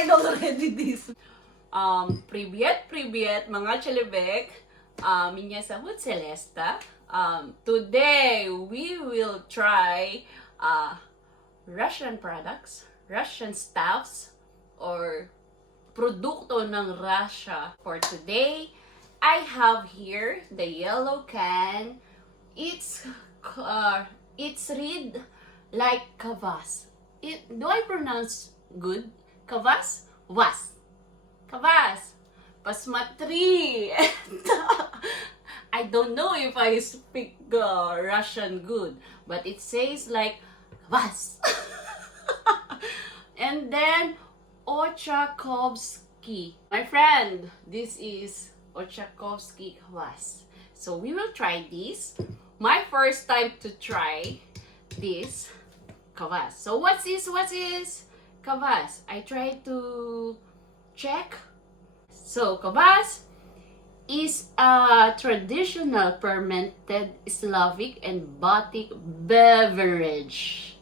tried already this. Привет, mga chalibek. Меня зовут Celesta. Today we will try Russian products, Russian stuffs, or produkto ng Russia. For today, I have here the yellow can. It's read like kvass. Do I pronounce good? Kvass? Was. Kvass. Pasmatri. I don't know if I speak Russian good, but it says like kvass. And then Ochakovsky. My friend, this is Ochakovsky kvass. So we will try this. My first time to try this kvass. So what's this? Kvass? I tried to check. So kvass is a traditional fermented Slavic and Baltic beverage.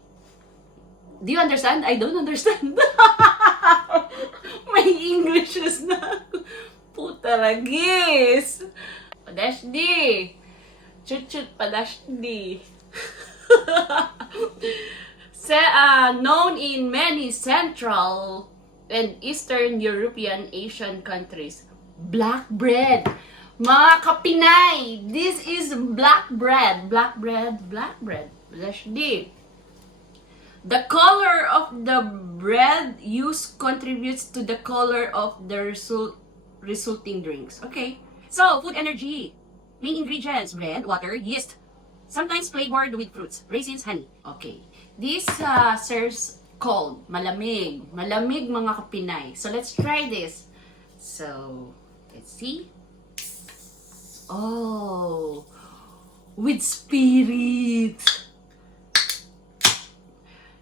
Do you understand? I don't understand. My English is na putaragis. Padashdi. Chut padashdi. Known in many Central and Eastern European Asian countries. Black bread. Mga kapinay, this is black bread. Black bread. Padashdi. The color of the bread used contributes to the color of the resulting drinks. Okay. So, food energy. Main ingredients, bread, water, yeast. Sometimes flavored with fruits, raisins, honey. Okay. This serves cold, malamig. Malamig mga kapinay. So, let's try this. So, let's see. Oh, with spirit.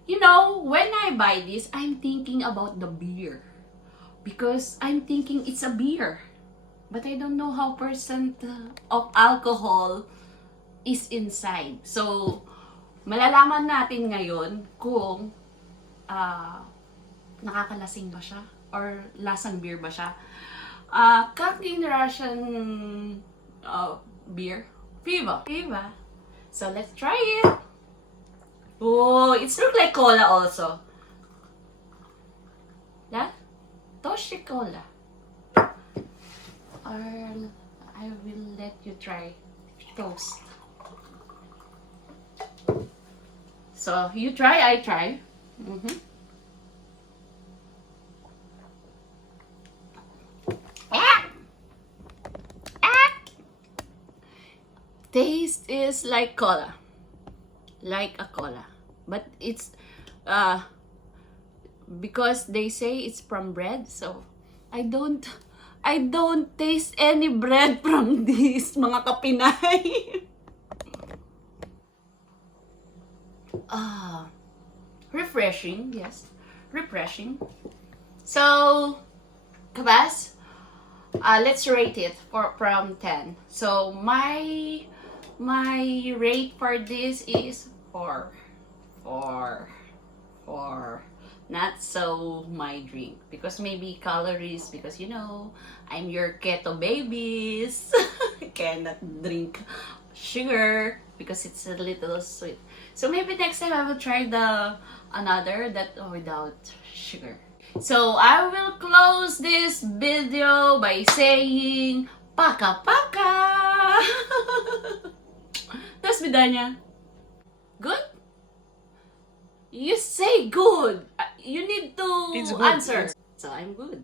You know, when I buy this, I'm thinking about the beer. Because I'm thinking it's a beer. But I don't know how percent of alcohol is inside. So, malalaman natin ngayon kung nakakalasing ba siya or lasang beer ba siya. Как in Russian beer? Piva. So, let's try it. Oh, it's look like cola also. Yeah? Toshi cola. Or I will let you try toast. So you try, I try. Taste is like cola. Like a cola. But it's because they say it's from bread, so I don't taste any bread from this, mga kapinay. Refreshing, yes. Refreshing. So, kvass, let's rate it from 10. So, my rate for this is 4. Not so my drink, because maybe calories, because you know I'm your keto babies. Cannot drink sugar because it's a little sweet. So maybe next time I will try another that without sugar. So I will close this video by saying paka. До свидания. Good? You say good. You need to answer. So I'm good.